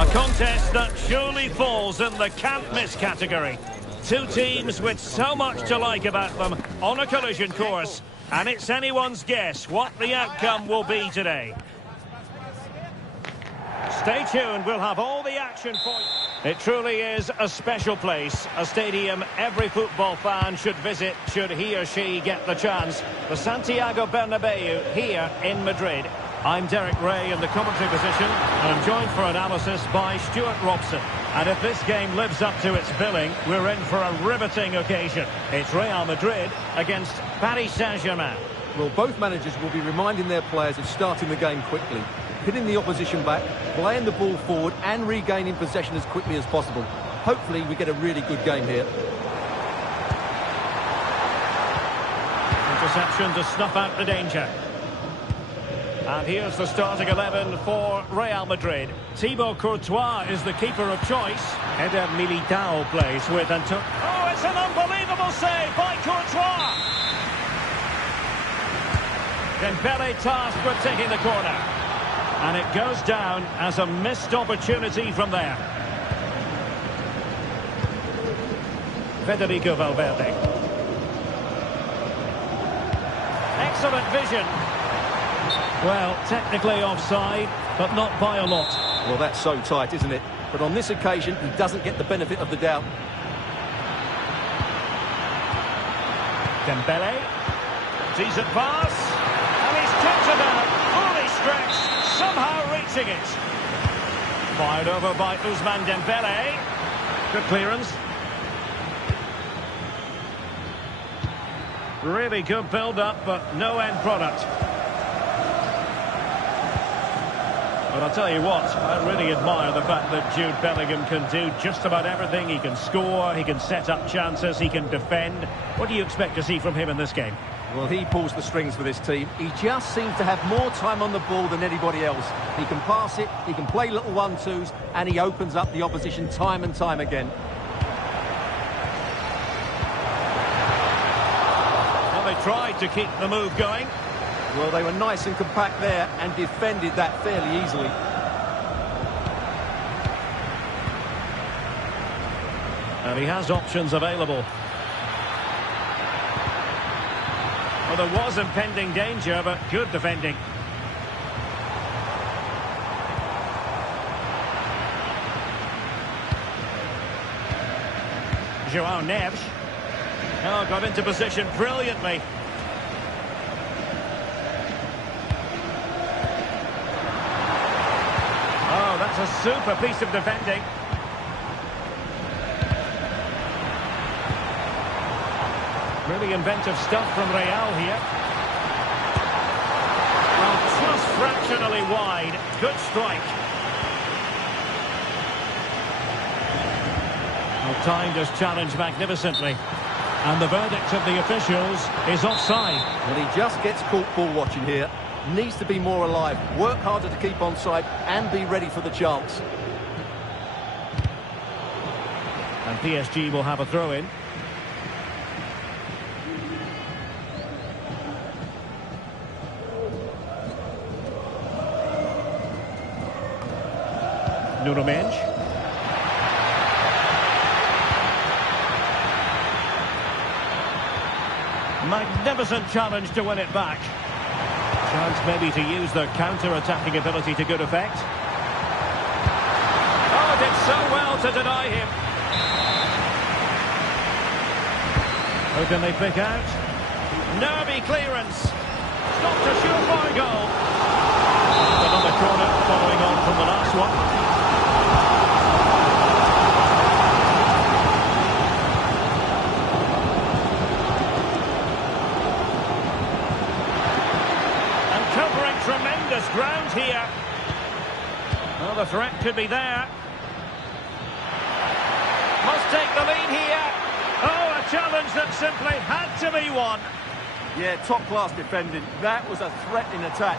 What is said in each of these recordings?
A contest that surely falls in the can't-miss category. Two teams with so much to like about them on a collision course. And it's anyone's guess what the outcome will be today. Stay tuned, we'll have all the action for you. It truly is a special place, a stadium every football fan should visit should he or she get the chance. The Santiago Bernabeu here in Madrid. I'm Derek Ray in the commentary position, and I'm joined for analysis by Stuart Robson. And if this game lives up to its billing, we're in for a riveting occasion. It's Real Madrid against Paris Saint-Germain. Well, both managers will be reminding their players of starting the game quickly, hitting the opposition back, playing the ball forward and regaining possession as quickly as possible. Hopefully we get a really good game here. Interception to snuff out the danger. And here's the starting 11 for Real Madrid. Thibaut Courtois is the keeper of choice. Eder Militao plays with Antonio. Oh, it's an unbelievable save by Courtois! Dembele tasked with taking the corner. And it goes down as a missed opportunity from there. Federico Valverde. Excellent vision. Well, technically offside, but not by a lot. Well, that's so tight, isn't it? But on this occasion, he doesn't get the benefit of the doubt. Dembele. Decent pass. And he's kept it out. Fully stretched. Somehow reaching it. Fired over by Ousmane Dembele. Good clearance. Really good build-up, but no end product. But I'll tell you what, I really admire the fact that Jude Bellingham can do just about everything. He can score, he can set up chances, he can defend. What do you expect to see from him in this game? Well, he pulls the strings for this team. He just seems to have more time on the ball than anybody else. He can pass it, he can play little 1-2s, and he opens up the opposition time and time again. Well, they tried to keep the move going. Well, they were nice and compact there and defended that fairly easily. And he has options available. Well, there was impending danger, but good defending. João Neves. Oh, got into position brilliantly. Oh, that's a super piece of defending. Really inventive stuff from Real here. Well, just fractionally wide. Good strike. Well, timed his challenge magnificently. And the verdict of the officials is offside. Well, he just gets caught ball watching here. Needs to be more alive, work harder to keep onside and be ready for the chance. And PSG will have a throw-in. Nuno Mendes. Magnificent challenge to win it back. Chance maybe to use their counter-attacking ability to good effect. Oh, did so well to deny him. Who can they pick out? Nervy clearance. Stopped a surefire goal. Another corner following on from the last one. Tremendous ground here. Well, the threat could be there. Must take the lead here. Oh, a challenge that simply had to be won. Yeah, top-class defending. That was a threatening attack.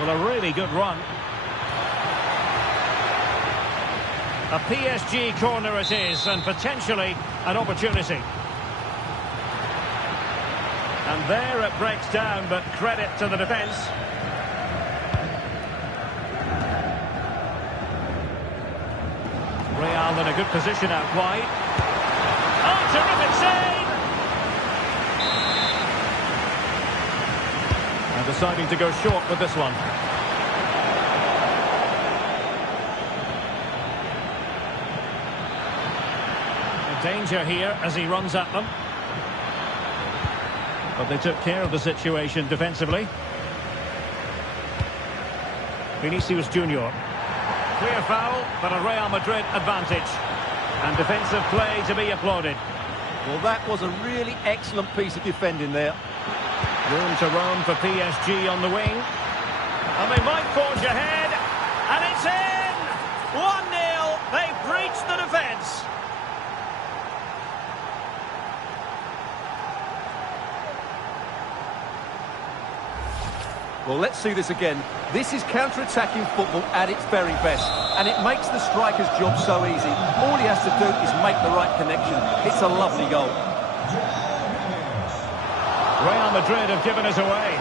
Well, a really good run. A PSG corner it is, and potentially an opportunity. And there it breaks down, but credit to the defence. Real in a good position out wide. Oh, terrific save! And deciding to go short with this one. Danger here as he runs at them. But they took care of the situation defensively. Vinicius Junior. Clear foul, but a Real Madrid advantage. And defensive play to be applauded. Well, that was a really excellent piece of defending there. Room to roam for PSG on the wing. And they might forge ahead. And it's in! 1-0. They've breached the defence. Well, let's see this again. This is counter-attacking football at its very best, and it makes the striker's job so easy. All he has to do is make the right connection. It's a lovely goal. Real Madrid have given us away.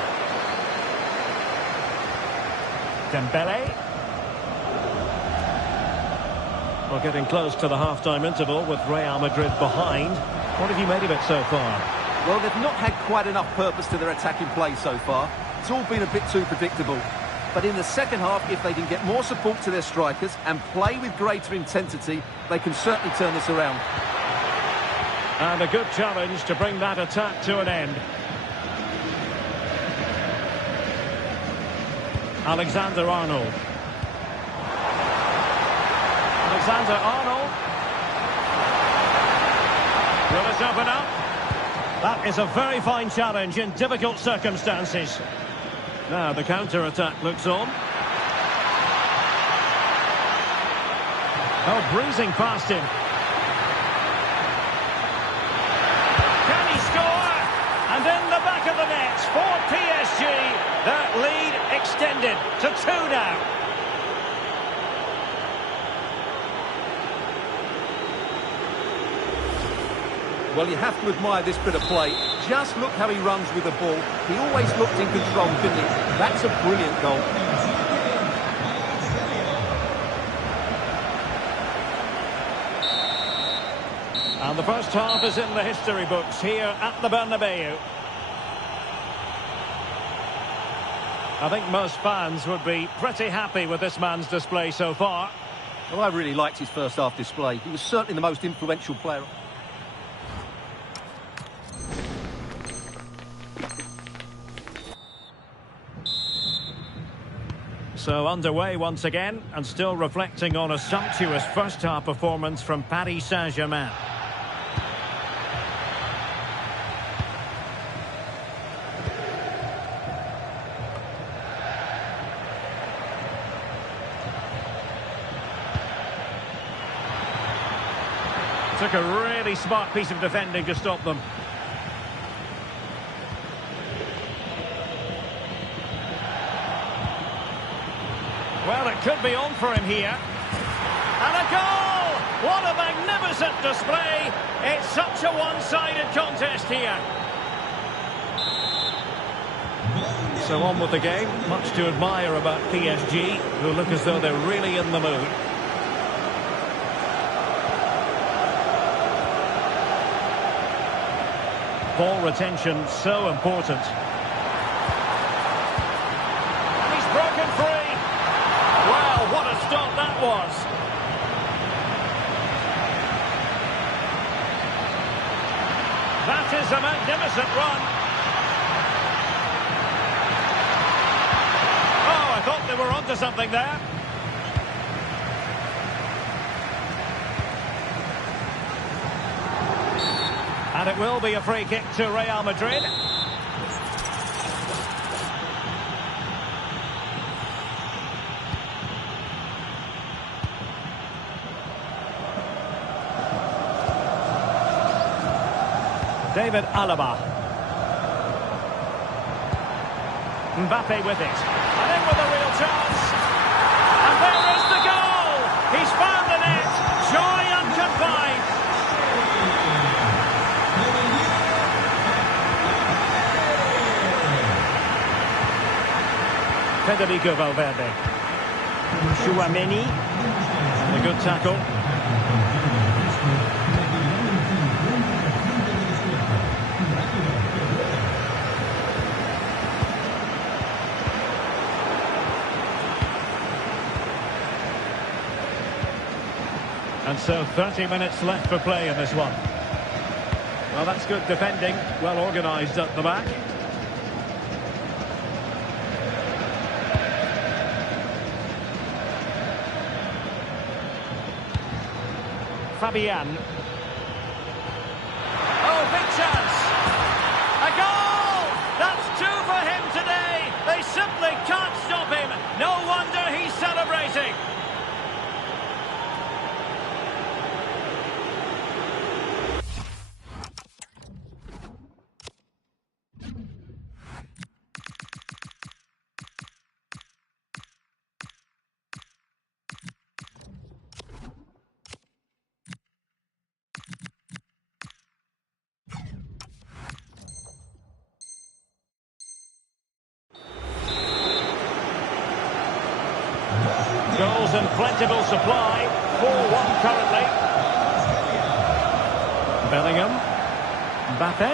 Dembele. Well, getting close to the half-time interval with Real Madrid behind. What have you made of it so far? Well, they've not had quite enough purpose to their attacking play so far. It's all been a bit too predictable. But in the second half, if they can get more support to their strikers and play with greater intensity, they can certainly turn this around. And a good challenge to bring that attack to an end. Alexander-Arnold. Alexander-Arnold. Will it open up? That is a very fine challenge in difficult circumstances. Now the counter-attack looks on. Oh, breezing past him. Can he score? And in the back of the net for PSG. That lead extended to 2 now. Well, you have to admire this bit of play. Just look how he runs with the ball. He always looked in control, didn't he? That's a brilliant goal. And the first half is in the history books here at the Bernabeu. I think most fans would be pretty happy with this man's display so far. Well, I really liked his first half display. He was certainly the most influential player. So underway once again, and still reflecting on a sumptuous first-half performance from Paris Saint-Germain. Took a really smart piece of defending to stop them. Well, it could be on for him here. And a goal! What a magnificent display! It's such a one-sided contest here. So on with the game. Much to admire about PSG, who look as though they're really in the mood. Ball retention so important. And he's broken free. Well, what a stop that was. That is a magnificent run. Oh, I thought they were onto something there. And it will be a free kick to Real Madrid. David Alaba. Mbappe with it. And in with a real chance. And there is the goal! He's found the net. Joy unconfined. Federico Valverde. Chouameni. A good tackle. And so 30 minutes left for play in this one. Well, that's good defending. Well organised at the back. Fabian. Oh, big chance. A goal! That's two for him today. They simply can't stop him. No wonder he's celebrating. Goals in plentiful supply. 4-1 currently. Bellingham. Mbappe.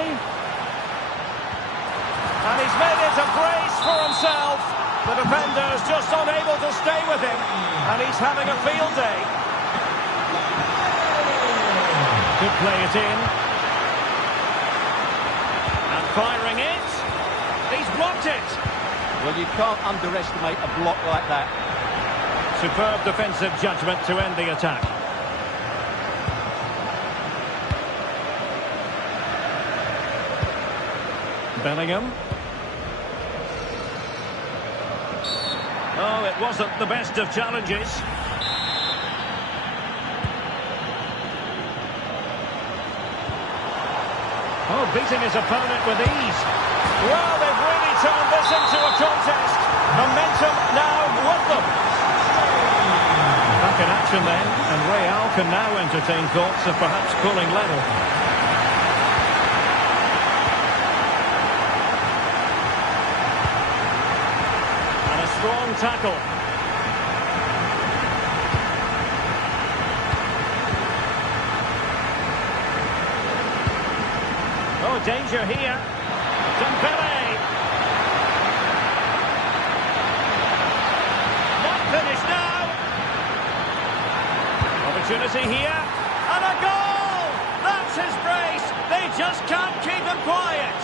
And he's made it a brace for himself. The defender's just unable to stay with him. And he's having a field day. Could play it in. And firing it. He's blocked it. Well, you can't underestimate a block like that. Superb defensive judgment to end the attack. Bellingham. Oh, it wasn't the best of challenges. Oh, beating his opponent with ease. Well, they've really turned this into a contest. Momentum now with them. Back in action then, and Real can now entertain thoughts of perhaps pulling level. And a strong tackle. Oh, danger here. Dembele. Not finished now. Opportunity here, and a goal! That's his brace. They just can't keep him quiet.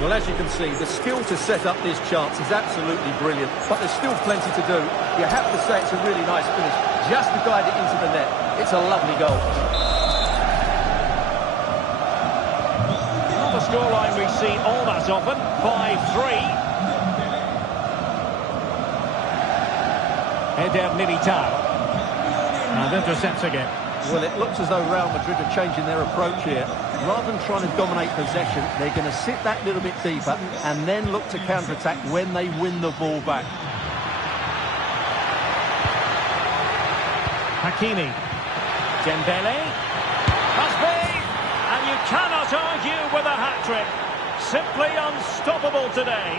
Well, as you can see, the skill to set up this chance is absolutely brilliant, but there's still plenty to do. You have to say it's a really nice finish, just to guide it into the net. It's a lovely goal. Not the scoreline we see all that often, 5-3. Eder Militao. And intercepts again. Well, it looks as though Real Madrid are changing their approach here. Rather than trying to dominate possession, they're going to sit that little bit deeper and then look to counter-attack when they win the ball back. Hakimi. Dembele. Must be. And you cannot argue with a hat-trick. Simply unstoppable today.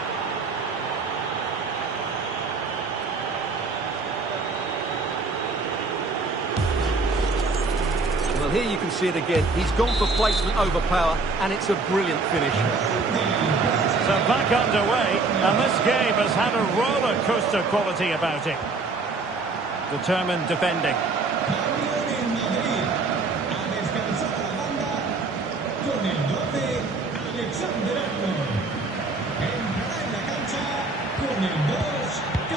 Well, here you can see it again. He's gone for placement over power, and it's a brilliant finish. So back underway, and this game has had a roller coaster quality about it. Determined defending.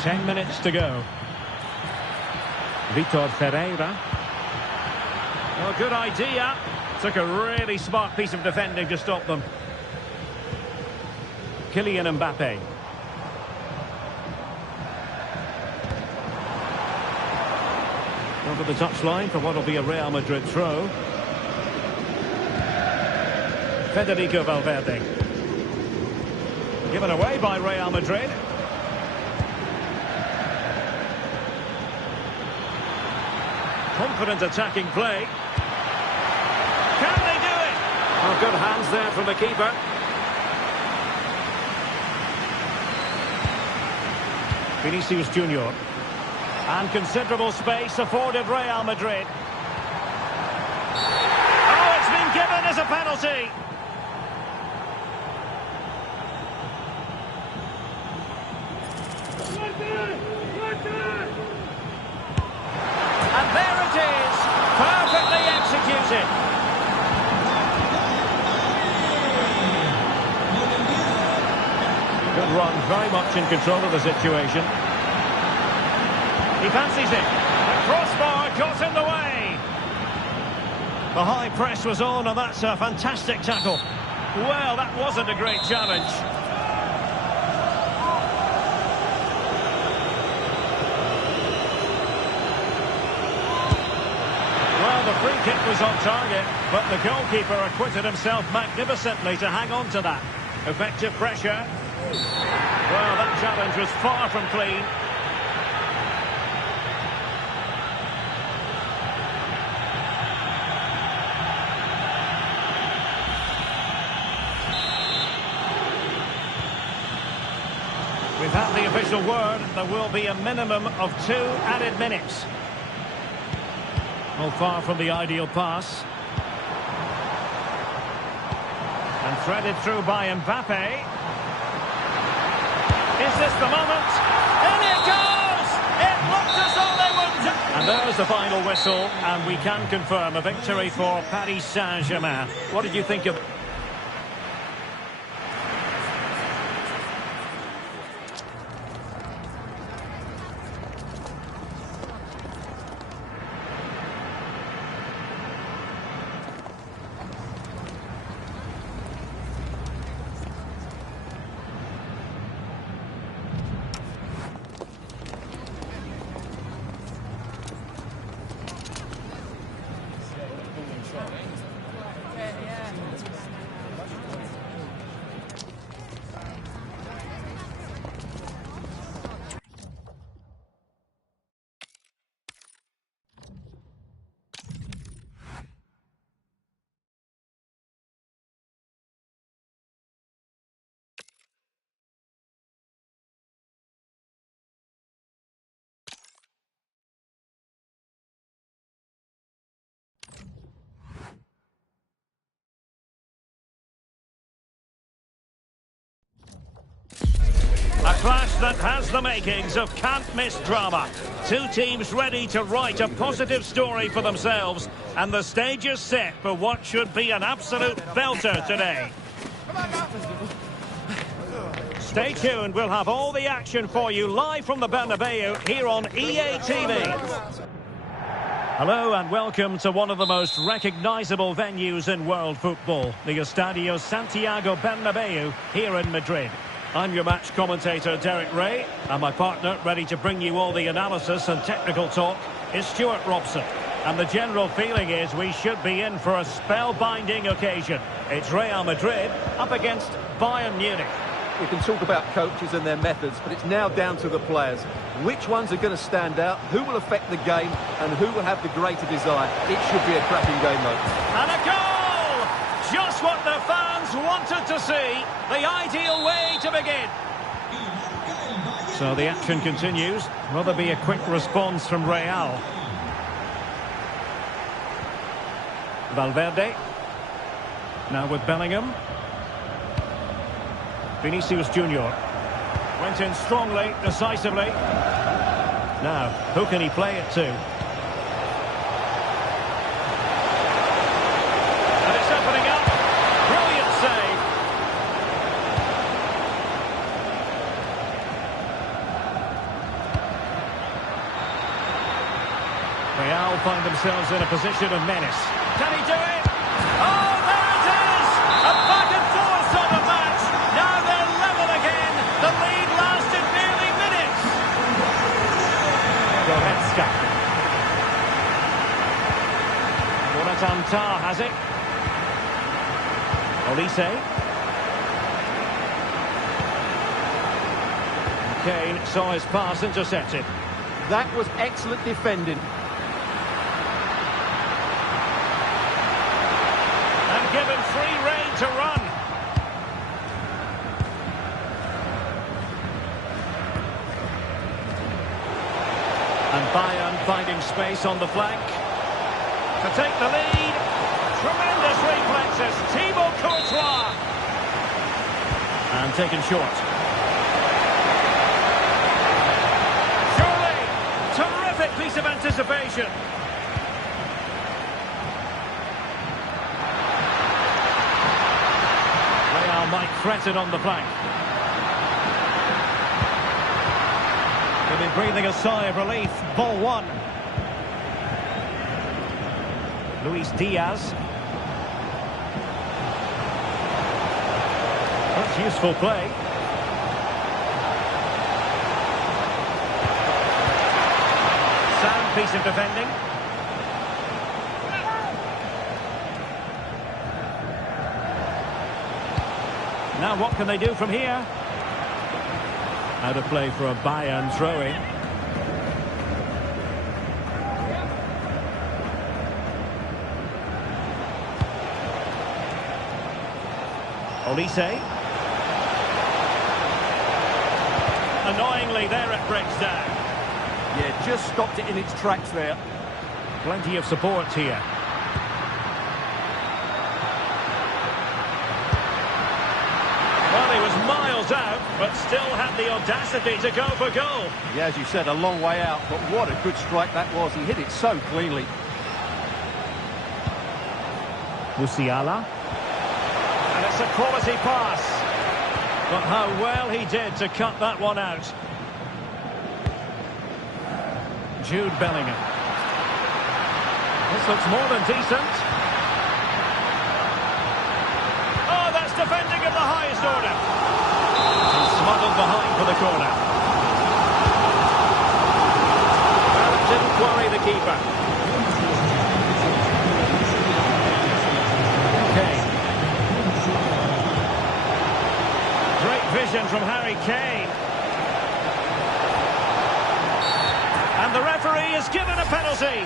Ten minutes to go. Vitor Ferreira. Oh, good idea. Took a really smart piece of defending to stop them. Kylian Mbappe. Over the touchline for what will be a Real Madrid throw. Federico Valverde. Given away by Real Madrid. Confident attacking play. Can they do it? good hands there from the keeper. Vinicius Junior. And considerable space afforded Real Madrid. Oh, it's been given as a penalty. And there it is, perfectly executed. Good run, very much in control of the situation. He fancies it. The crossbar got in the way. The high press was on, and that's a fantastic tackle. Well, that wasn't a great challenge. Well, the free kick was on target, but the goalkeeper acquitted himself magnificently to hang on to that. Effective pressure. Well, that challenge was far from clean. We've had the official word. There will be a minimum of 2 added minutes. Well, far from the ideal pass. And threaded through by Mbappe. Is this the moment? In it goes! It looked as though they would... And there's the final whistle, and we can confirm a victory for Paris Saint-Germain. What did you think of... A clash that has the makings of can't-miss drama. Two teams ready to write a positive story for themselves, and the stage is set for what should be an absolute belter today. Stay tuned, we'll have all the action for you live from the Bernabeu here on EA TV. Hello and welcome to one of the most recognisable venues in world football, the Estadio Santiago Bernabeu here in Madrid. I'm your match commentator, Derek Ray, and my partner, ready to bring you all the analysis and technical talk, is Stuart Robson. And the general feeling is we should be in for a spellbinding occasion. It's Real Madrid up against Bayern Munich. We can talk about coaches and their methods, but it's now down to the players. Which ones are going to stand out, who will affect the game, and who will have the greater desire. It should be a cracking game, though. And a goal! Just what the fans wanted to see. The ideal way to begin. So the action continues. Will there be a quick response from Real? Valverde. Now with Bellingham. Vinicius Junior. Went in strongly, decisively. Now, who can he play it to? And it's opening up. Brilliant save. Real find themselves in a position of menace. Can he do it? Oh, there it is! A back and forth sort of match. Now they're level again. The lead lasted nearly minutes. Goretzka. Jonathan Tah has it. Olise. Kane saw his pass intercepted. That was excellent defending. And given free rein to run. And Bayern finding space on the flank to take the lead. Tremendous reflexes. Thibaut Courtois. And taken short. Surely, terrific piece of anticipation. Real might threaten on the flank. They'll be breathing a sigh of relief. Ball one. Luis Diaz. That's useful play. Sound piece of defending. Now what can they do from here? Out of play for a Bayern throw-in. Olise. Annoyingly, there it breaks down. Yeah, just stopped it in its tracks there. Plenty of support here. Well, he was miles out, but still had the audacity to go for goal. Yeah, as you said, a long way out, but what a good strike that was. He hit it so cleanly. Musiala. And it's a quality pass. But how well he did to cut that one out. Jude Bellingham. This looks more than decent. Oh, that's defending of the highest order. He's smuggled behind for the corner. Well, it didn't worry the keeper. Kane. Great vision from Harry Kane. And the referee is given a penalty.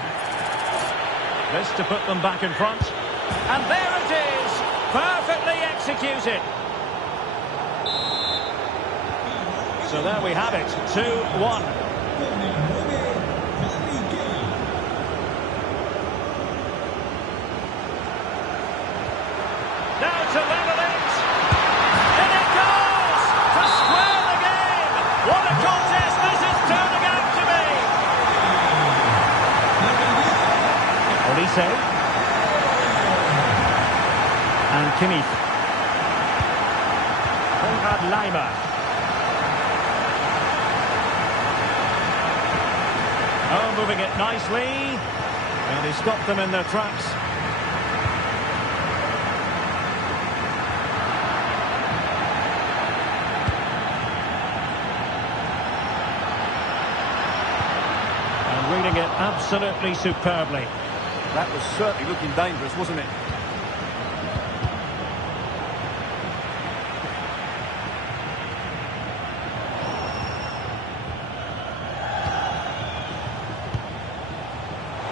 This to put them back in front. And there it is. Perfectly executed. So there we have it. 2-1. Now to level it. In it goes. To square the game. What a contest this is turning out to be. Olise. And Kimmich. Konrad Laimer. Oh, moving it nicely. And he stopped them in their tracks. And reading it absolutely superbly. That was certainly looking dangerous, wasn't it?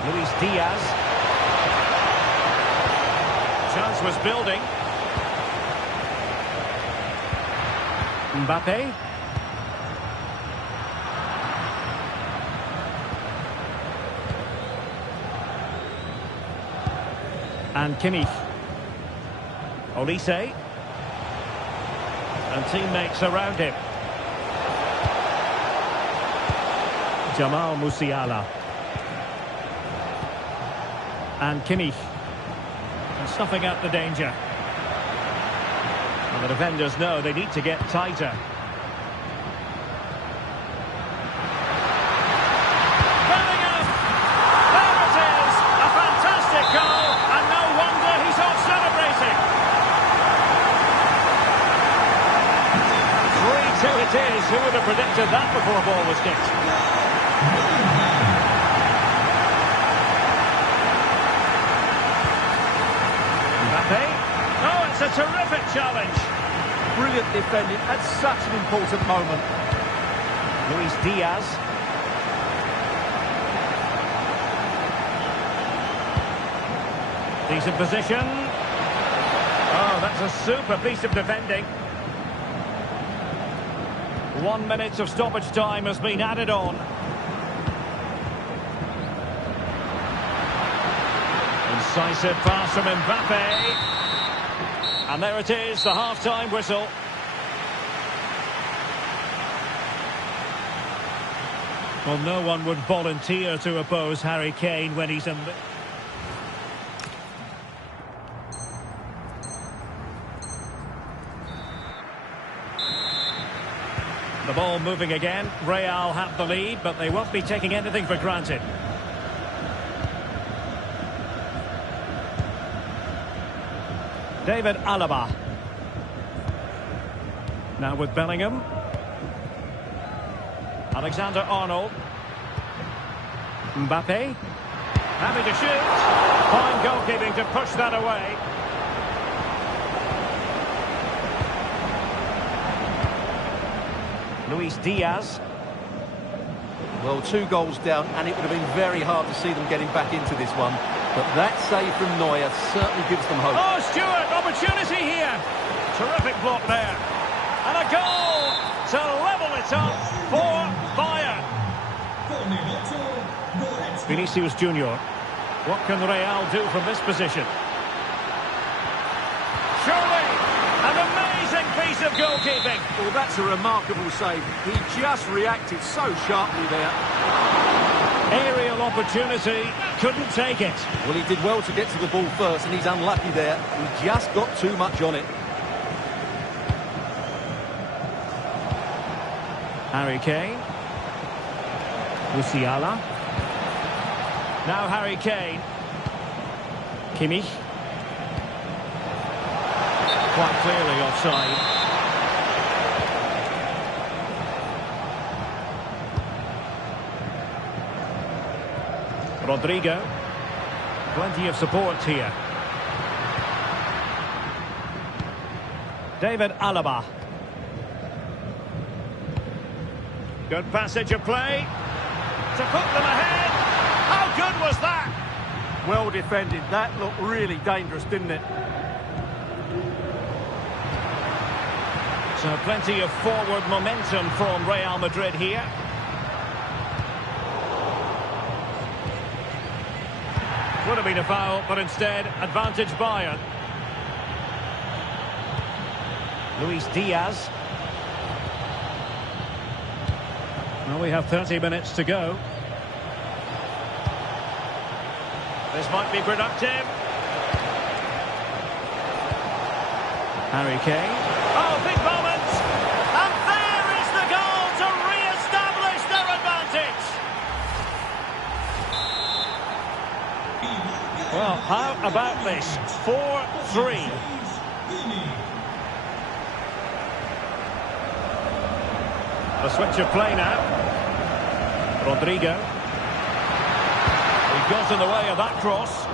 Luis Diaz. Chance was building. Mbappe. And Kimmich. Olise. And teammates around him. Jamal Musiala. And Kimmich. And snuffing out the danger. And the defenders know they need to get tighter. Bellingham! There it is! A fantastic goal! And no wonder he's off celebrating! 3-2 it is. Who would have predicted that before a ball was kicked? Oh, it's a terrific challenge. Brilliant defending at such an important moment. Luis Diaz. Decent position. It's a super piece of defending. 1 minute of stoppage time has been added on. Incisive pass from Mbappe. And there it is, the half-time whistle. Well, no one would volunteer to oppose Harry Kane when he's in the ball moving again. Real have the lead, but they won't be taking anything for granted. David Alaba. Now with Bellingham. Alexander-Arnold. Mbappe. Happy to shoot. Fine goalkeeping to push that away. Luis Diaz. Well, 2 goals down, and it would have been very hard to see them getting back into this one. But that save from Neuer certainly gives them hope. Oh, Stewart, opportunity here. Terrific block there. And a goal to level it up for Bayern. Vinicius Junior. What can Real do from this position? Surely, an amazing piece of goalkeeping. Well, that's a remarkable save. He just reacted so sharply there. Aerial opportunity, couldn't take it. Well, he did well to get to the ball first, and he's unlucky there. He just got too much on it. Harry Kane. Musiala. Now Harry Kane. Kimmich. Quite clearly offside. Rodrigo. Plenty of support here. David Alaba. Good passage of play to put them ahead. How good was that? Well defended. That looked really dangerous, didn't it? So plenty of forward momentum from Real Madrid here. Would have been a foul, but instead, advantage Bayern. Luis Diaz. Well, we have 30 minutes to go. This might be productive. Harry Kane. Oh, big moment! And there is the goal to re-establish their advantage! Well, how about this? 4-3. A switch of play now. Rodrigo. He got in the way of that cross.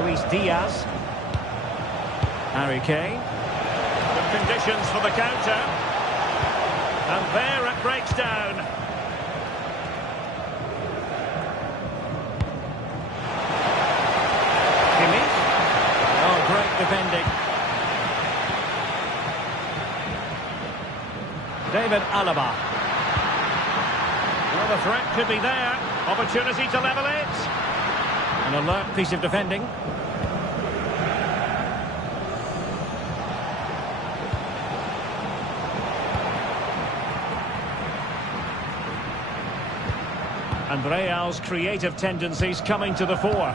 Luis Diaz. Harry Kane. Good conditions for the counter. And there it breaks down. Kimmich. Oh, great defending. David Alaba. Well, the threat could be there. Opportunity to level it. An alert piece of defending. And Real's creative tendencies coming to the fore.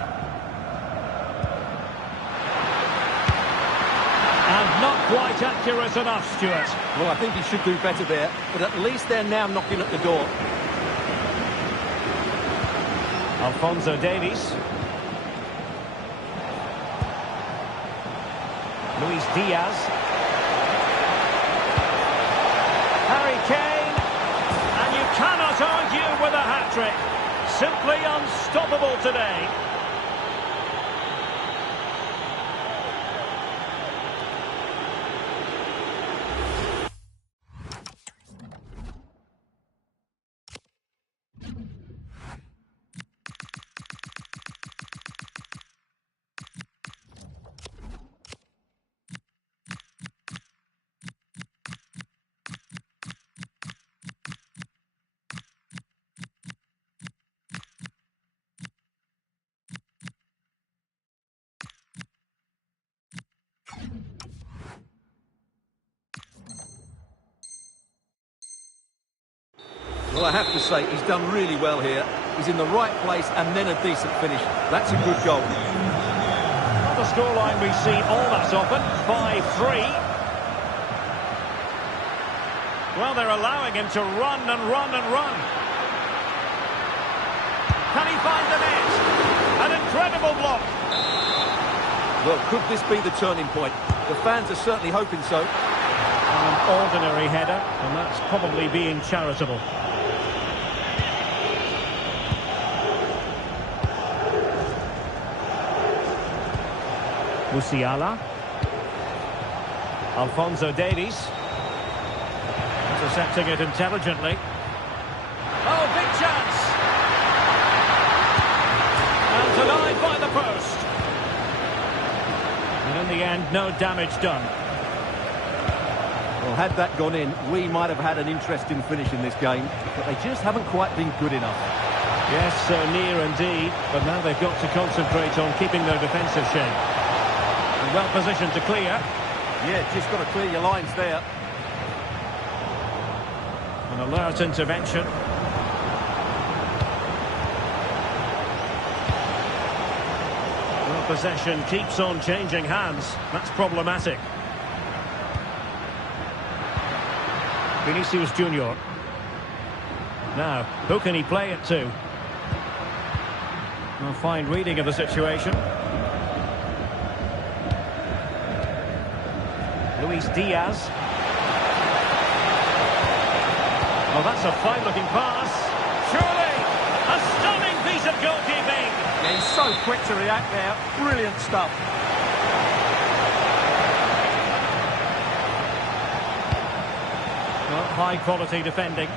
And not quite accurate enough, Stuart. Well, I think he should do better there, but at least they're now knocking at the door. Alphonso Davies. Luis Diaz. Harry Kane. And you cannot argue with a hat-trick. Simply unstoppable today. Well, I have to say, he's done really well here. He's in the right place and then a decent finish. That's a good goal. Not the scoreline we see all that often, 5-3. Well, they're allowing him to run and run and run. Can he find the net? An incredible block. Well, could this be the turning point? The fans are certainly hoping so. An ordinary header, and that's probably being charitable. Musiala. Alphonso Davies. Intercepting it intelligently. Oh, big chance! And denied by the post. And in the end, no damage done. Well, had that gone in, we might have had an interesting finish in this game, but they just haven't quite been good enough. Yes, so near indeed, but now they've got to concentrate on keeping their defensive shape. And well positioned to clear. Yeah, just got to clear your lines there. An alert intervention. Well, possession keeps on changing hands. That's problematic. Vinicius Junior. Now, who can he play it to? A fine reading of the situation. Luis Diaz. Oh, that's a fine-looking pass. Surely, a stunning piece of goalkeeping. Yeah, he's so quick to react there. Brilliant stuff. Well, high-quality defending.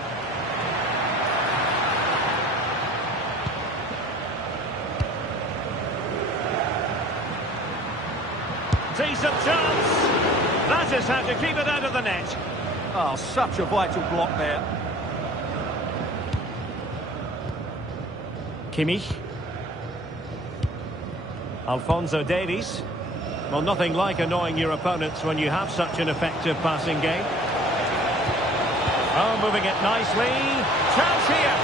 Decent chance. That is how to keep it out of the net. Oh, such a vital block there. Kimmich. Alphonso Davies. Well, nothing like annoying your opponents when you have such an effective passing game. Oh, moving it nicely. Chance here.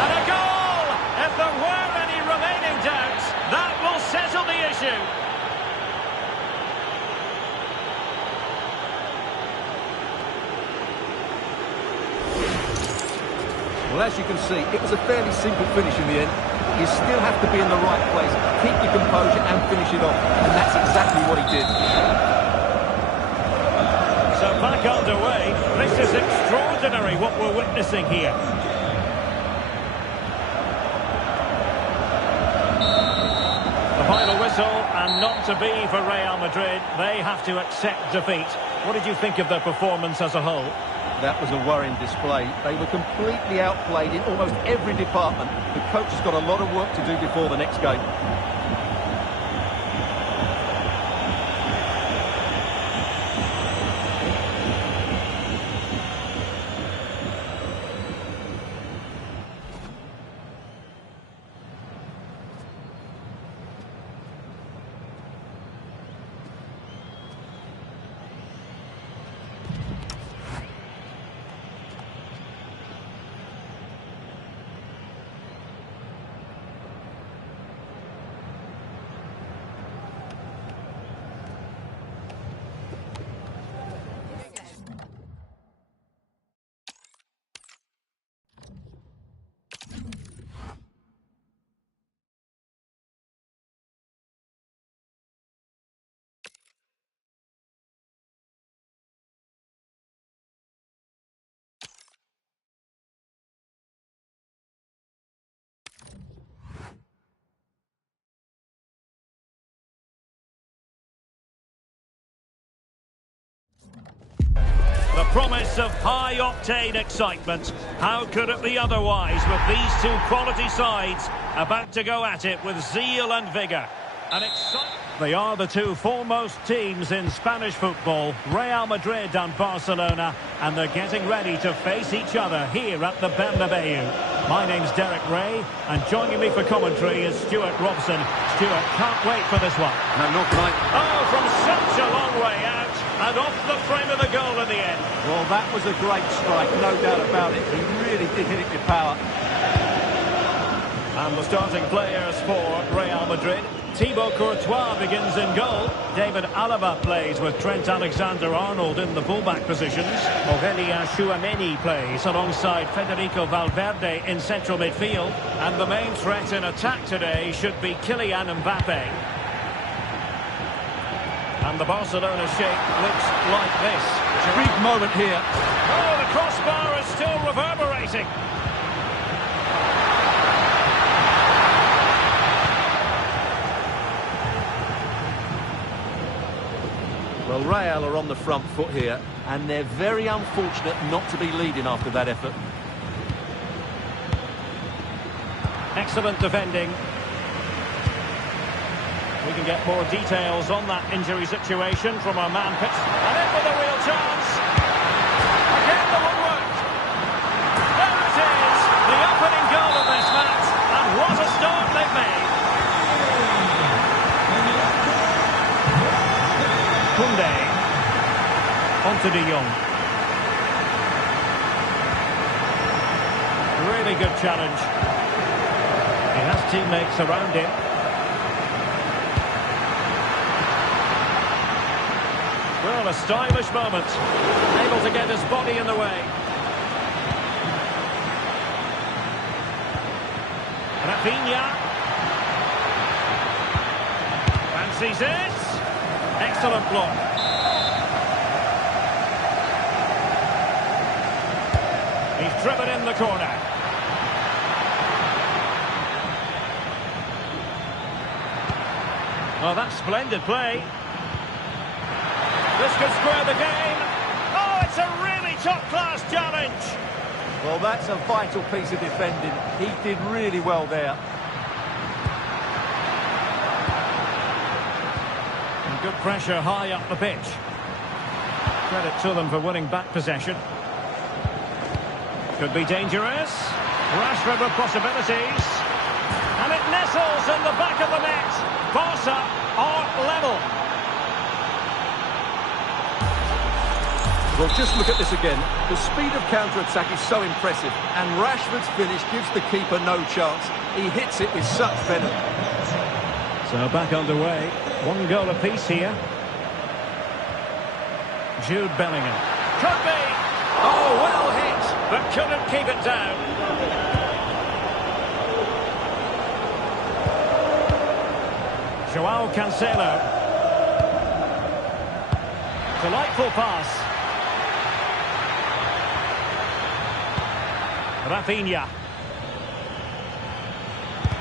And a goal! If there were any remaining doubts, that will settle the issue. Well, as you can see, it was a fairly simple finish in the end. You still have to be in the right place, keep your composure and finish it off. And that's exactly what he did. So back underway. This is extraordinary what we're witnessing here. The final whistle, and not to be for Real Madrid. They have to accept defeat. What did you think of their performance as a whole? That was a worrying display. They were completely outplayed in almost every department. The coach has got a lot of work to do before the next game. The promise of high-octane excitement. How could it be otherwise with these two quality sides about to go at it with zeal and vigour? They are the two foremost teams in Spanish football, Real Madrid and Barcelona, and they're getting ready to face each other here at the Bernabeu. My name's Derek Ray, and joining me for commentary is Stuart Robson. Stuart, can't wait for this one. No, not right. Oh, from such a long way out, a And off the frame of the goal in the end. Well, that was a great strike, no doubt about it. He really did hit it with power. And the starting players for Real Madrid. Thibaut Courtois begins in goal. David Alaba plays with Trent Alexander-Arnold in the fullback positions. Aurelien Tchouameni plays alongside Federico Valverde in central midfield. And the main threat in attack today should be Kylian Mbappe. And the Barcelona shape looks like this. Big moment here. Oh, the crossbar is still reverberating. Well, Real are on the front foot here, and they're very unfortunate not to be leading after that effort. Excellent defending. We can get more details on that injury situation from our man Pitts. And in with a real chance. Again, the one worked. There it is, the opening goal of this match. And what a start they've made. Koundé. On to De Jong. Really good challenge. He has teammates around him. Well, a stylish moment. Able to get his body in the way. Rafinha. Fancies it. Excellent block. He's driven in the corner. Oh, that's splendid play. This could square the game. Oh, it's a really top-class challenge. Well, that's a vital piece of defending. He did really well there. And good pressure high up the pitch. Credit to them for winning back possession. Could be dangerous. Rashford with possibilities. And it nestles in the back of the net. Barca are level. Well, just look at this again. The speed of counter-attack is so impressive, and Rashford's finish gives the keeper no chance. He hits it with such venom. So back underway. One goal apiece here. Jude Bellingham. Could be. Oh, well hit, but couldn't keep it down. Joao Cancelo. Delightful pass. Rafinha.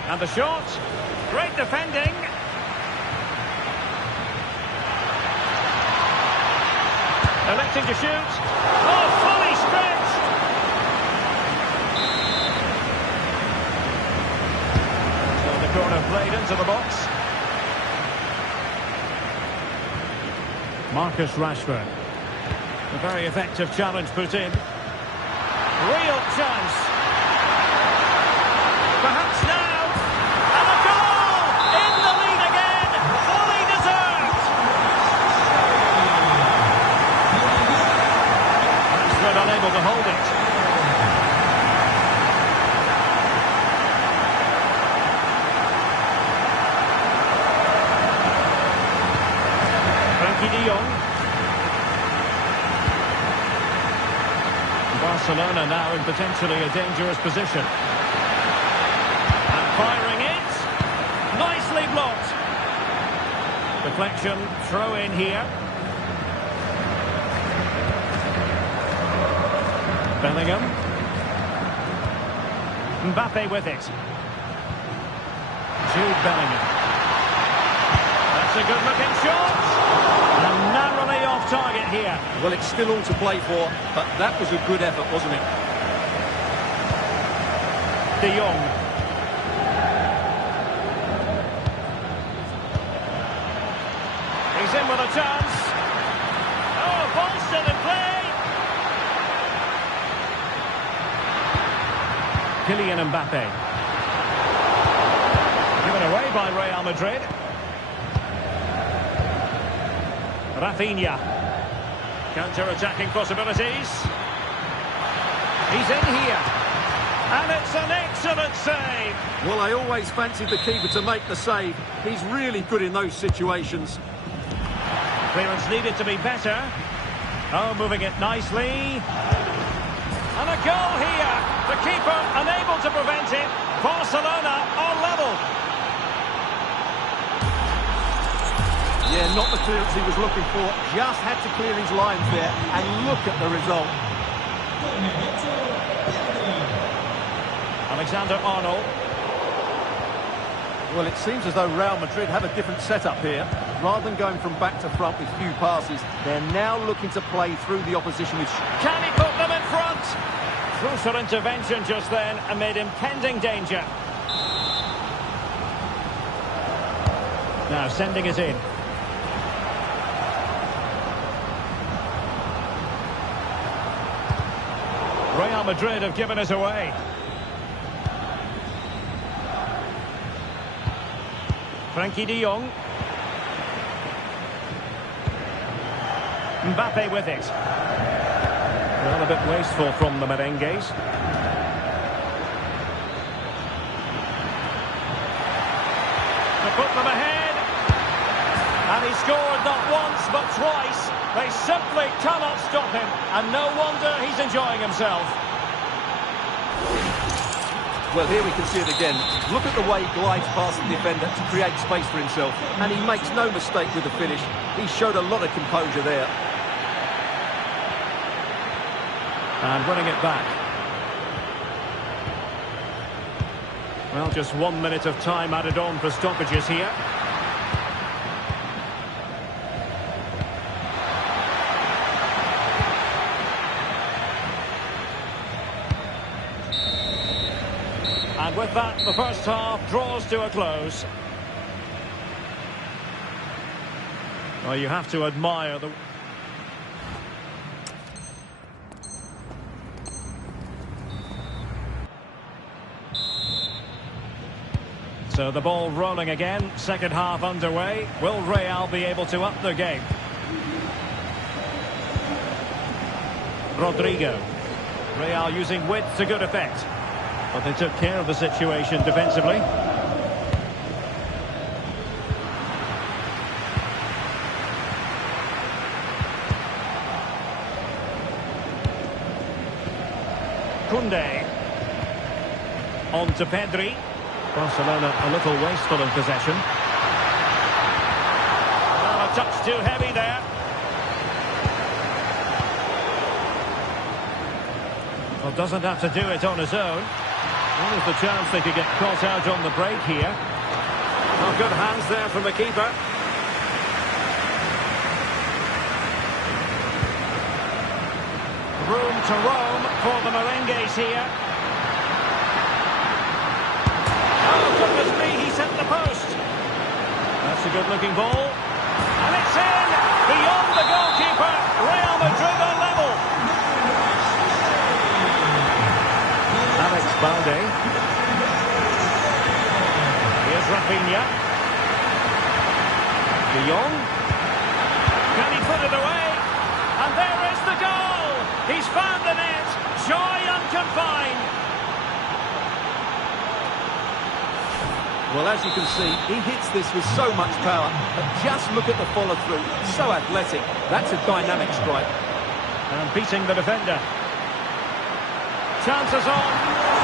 And the shot. Great defending. Electing to shoot. Oh, fully stretched. So the corner played into the box. Marcus Rashford. A very effective challenge put in. Real chance. Perhaps now. And a goal! In the lead again. Fully deserved. Rashford unable to hold it. Frankie de Jong. Barcelona now in potentially a dangerous position. And firing it. Nicely blocked. Deflection, throw in here. Bellingham. Mbappe with it. Jude Bellingham. That's a good looking shot. And narrowly off target here. Well, it's still all to play for, but that was a good effort, wasn't it? De Jong. He's in with a chance. Oh, ball still in play. Kylian Mbappe. Given away by Real Madrid. Rafinha. Counter-attacking possibilities. He's in here. And it's an excellent save. Well, I always fancied the keeper to make the save. He's really good in those situations. Clearance needed to be better. Oh, moving it nicely. And a goal here. The keeper unable to prevent it. Barcelona are level. Yeah, not the clearance he was looking for. Just had to clear his lines there. And look at the result. Alexander-Arnold. Well, it seems as though Real Madrid have a different setup here. Rather than going from back to front with few passes, they're now looking to play through the opposition with... Can he put them in front? Crucial intervention just then amid impending danger. Now sending it in. Real Madrid have given it away. Frankie de Jong. Mbappe with it. Well, a bit wasteful from the merengues. To put them ahead. And he scored not once but twice. They simply cannot stop him. And no wonder he's enjoying himself. Well, here we can see it again. Look at the way he glides past the defender to create space for himself. And he makes no mistake with the finish. He showed a lot of composure there. And winning it back. Well, just 1 minute of time added on for stoppages here. And with that, the first half draws to a close. Well, you have to admire the... So the ball rolling again, second half underway. Will Real be able to up their game? Rodrigo. Real using width to good effect. But they took care of the situation defensively. Koundé. On to Pedri. Barcelona a little wasteful in possession. Well, a touch too heavy there. Well, doesn't have to do it on his own. Well, there's the chance they could get caught out on the break here. Well, good hands there from the keeper. Room to roam for the merengues here. Oh, goodness me, he sent the post. That's a good-looking ball. And it's in! Beyond the goalkeeper, Real Madrid are level. Alex Balde. Here's Rafinha. De Jong. Can he put it away? And there is the goal! He's found the net. Joy unconfined. Well, as you can see, he hits this with so much power. But just look at the follow-through. So athletic. That's a dynamic strike. And beating the defender. Chances on.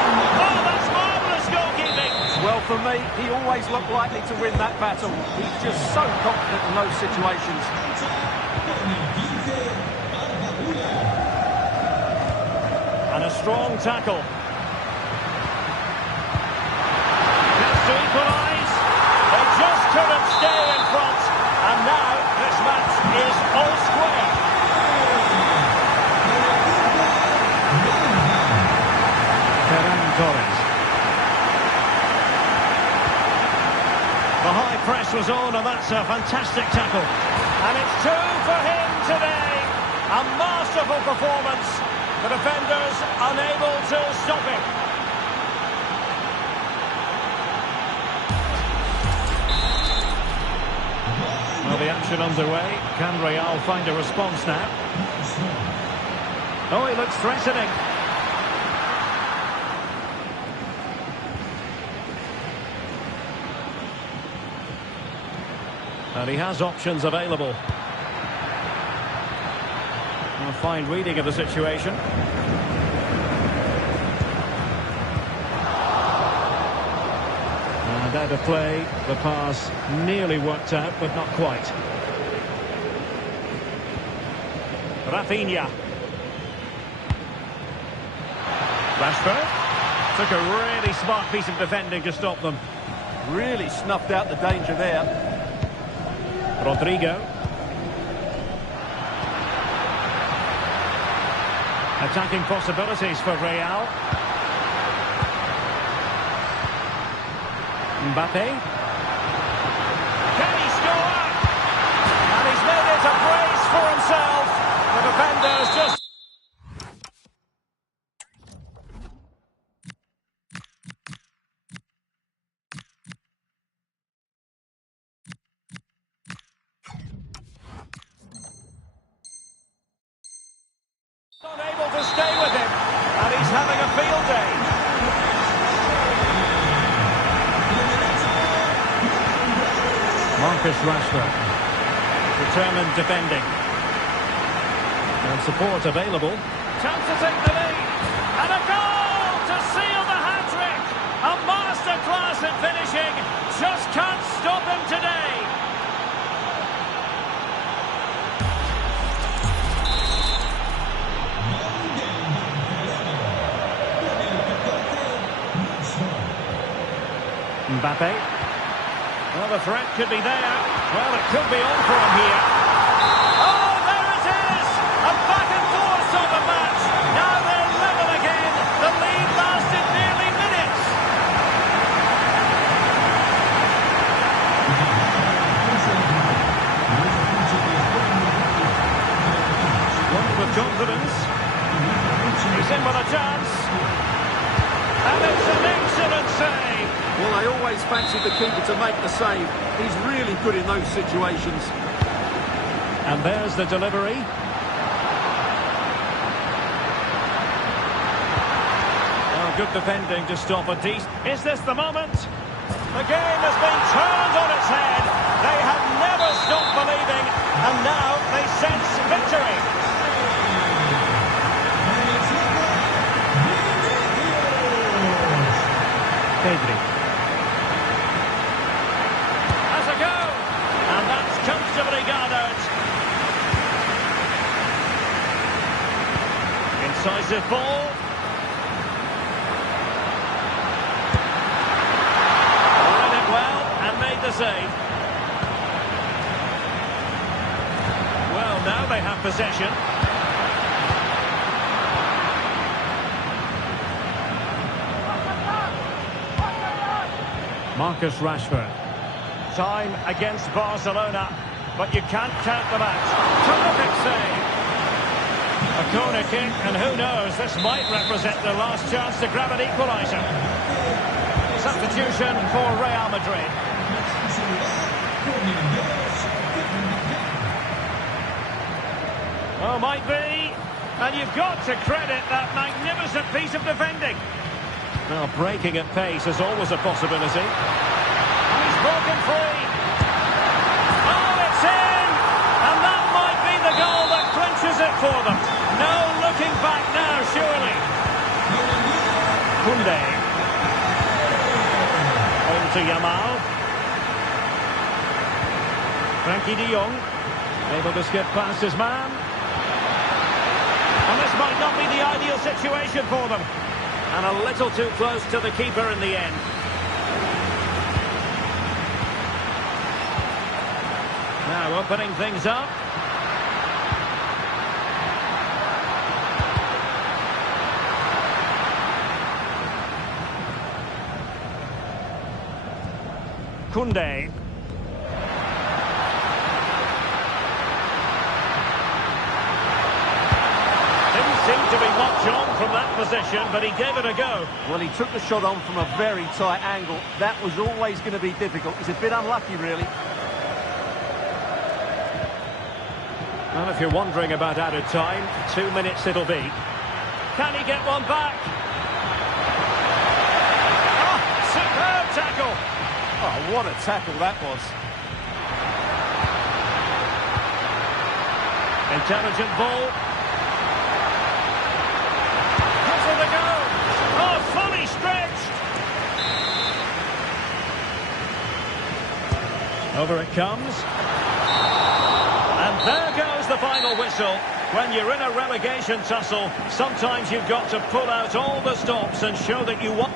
Oh, that's marvellous goalkeeping. Well, for me, he always looked likely to win that battle. He's just so confident in those situations. And a strong tackle. Chance to equalise. They just couldn't stay in front. And now this match is all square. Torres. The high press was on, and that's a fantastic tackle. And it's two for him today. A masterful performance. The defenders unable to stop him. Well, the action underway. Can Real find a response now? Oh, he looks threatening. And he has options available. A fine reading of the situation. And out of play, the pass nearly worked out, but not quite. Rafinha. Rashford. Took a really smart piece of defending to stop them. Really snuffed out the danger there. Rodrigo. Attacking possibilities for Real. Mbappe. Can he score? And he's made it a brace for himself. The defender's just... unable to stay with him, and he's having a field day. Marcus Rashford, determined defending, and support available. Chance to take the lead, and a goal to seal the hat-trick. A masterclass in finishing, just can't stop him today. Mbappe. Well, the threat could be there. Well, it could be on for him here. Oh, there it is! A back and forth sort of match. Now they're level again. The lead lasted nearly minutes. One with confidence. He's in with a chance. And it's an excellent save. Well, I always fancied the keeper to make the save. He's really good in those situations. And there's the delivery. Oh, good defending to stop a decent... Is this the moment? The game has been turned on its head. They have never stopped believing, and now they sense victory. Pedri. Has a go, and that's comfortably garnered. Incisive ball. Read it well and made the save. Well, now they have possession. Marcus Rashford. Time against Barcelona, but you can't count them out. Terrific save. A corner kick, and who knows, this might represent the last chance to grab an equaliser. Substitution for Real Madrid. Oh, might be. And you've got to credit that magnificent piece of defending. Well, breaking at pace is always a possibility. And he's broken free. Oh, it's in! And that might be the goal that clinches it for them. No looking back now, surely. Koundé. On to Yamal. Frankie de Jong. Able to skip past his man. And this might not be the ideal situation for them. And a little too close to the keeper in the end. Now opening things up. Koundé. Seemed to be much on from that position, but he gave it a go. Well, he took the shot on from a very tight angle. That was always going to be difficult. He's a bit unlucky, really. Well, if you're wondering about added time, 2 minutes it'll be. Can he get one back? Oh, superb tackle! Oh, what a tackle that was. Intelligent ball. For the goal! Oh, fully stretched! Over it comes. And there goes the final whistle. When you're in a relegation tussle, sometimes you've got to pull out all the stops and show that you want...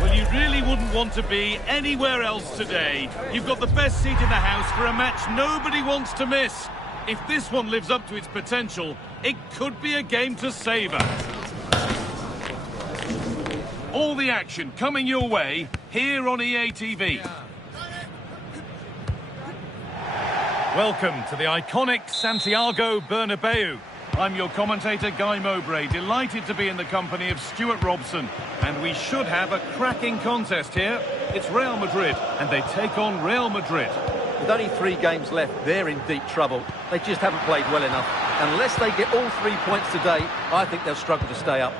Well, you really wouldn't want to be anywhere else today. You've got the best seat in the house for a match nobody wants to miss. If this one lives up to its potential, it could be a game to savour. All the action coming your way here on EA TV. Welcome to the iconic Santiago Bernabeu. I'm your commentator, Guy Mowbray, delighted to be in the company of Stuart Robson. And we should have a cracking contest here. It's Real Madrid, and they take on Real Madrid. With only 3 games left, they're in deep trouble. They just haven't played well enough. Unless they get all 3 points today, I think they'll struggle to stay up.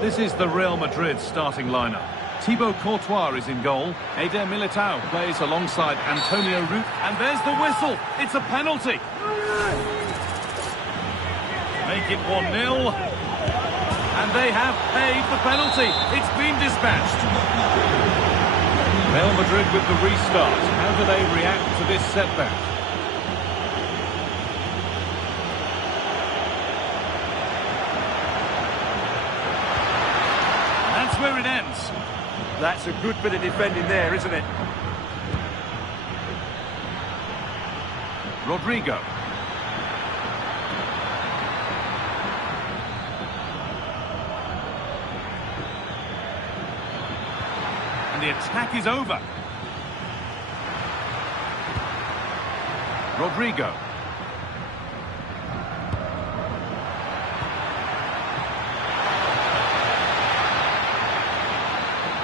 This is the Real Madrid starting lineup. Thibaut Courtois is in goal. Eder Militao plays alongside Antonio Rudiger. And there's the whistle. It's a penalty. Make it 1-0. And they have paid the penalty. It's been dispatched. Real Madrid with the restart. How do they react to this setback? That's where it ends. That's a good bit of defending there, isn't it? Rodrigo. And the attack is over. Rodrigo.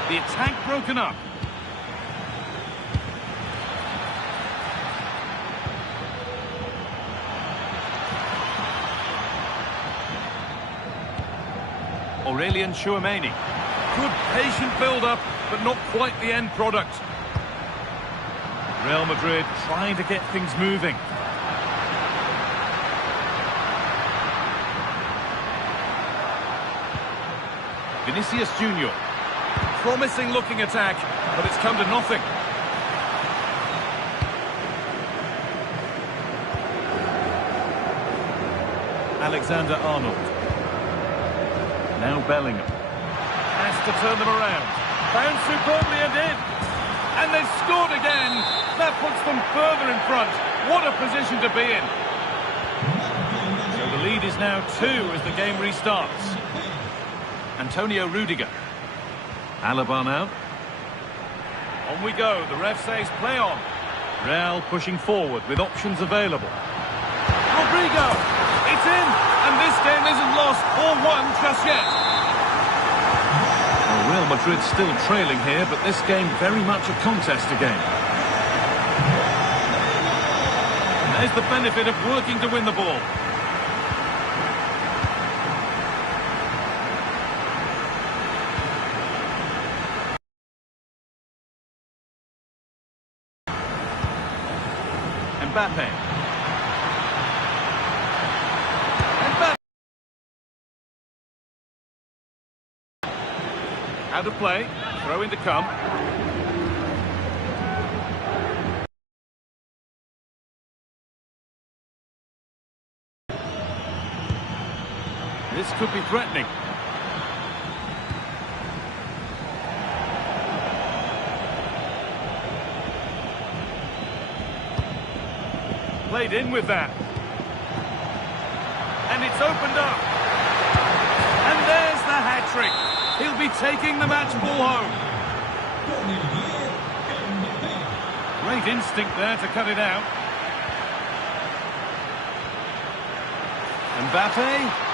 The attack broken up. Aurelien Tchouameni. Good patient build-up, but not quite the end product. Real Madrid trying to get things moving. Vinicius Junior. Promising looking attack, but it's come to nothing. Alexander-Arnold. Now Bellingham. Has to turn them around. Bounced superbly and in. And they've scored again. That puts them further in front. What a position to be in. So the lead is now 2 as the game restarts. Antonio Rudiger. Alaba now. On we go. The ref says play on. Real pushing forward with options available. Rodrigo. It's in. And this game isn't lost or won just yet. Well, Real Madrid still trailing here, but this game very much a contest again. And there's the benefit of working to win the ball. Mbappe. Out of play. Throw in to come. This could be threatening. Played in with that. And it's opened up. And there's the hat-trick. He'll be taking the match ball home. Great instinct there to cut it out. Mbappe.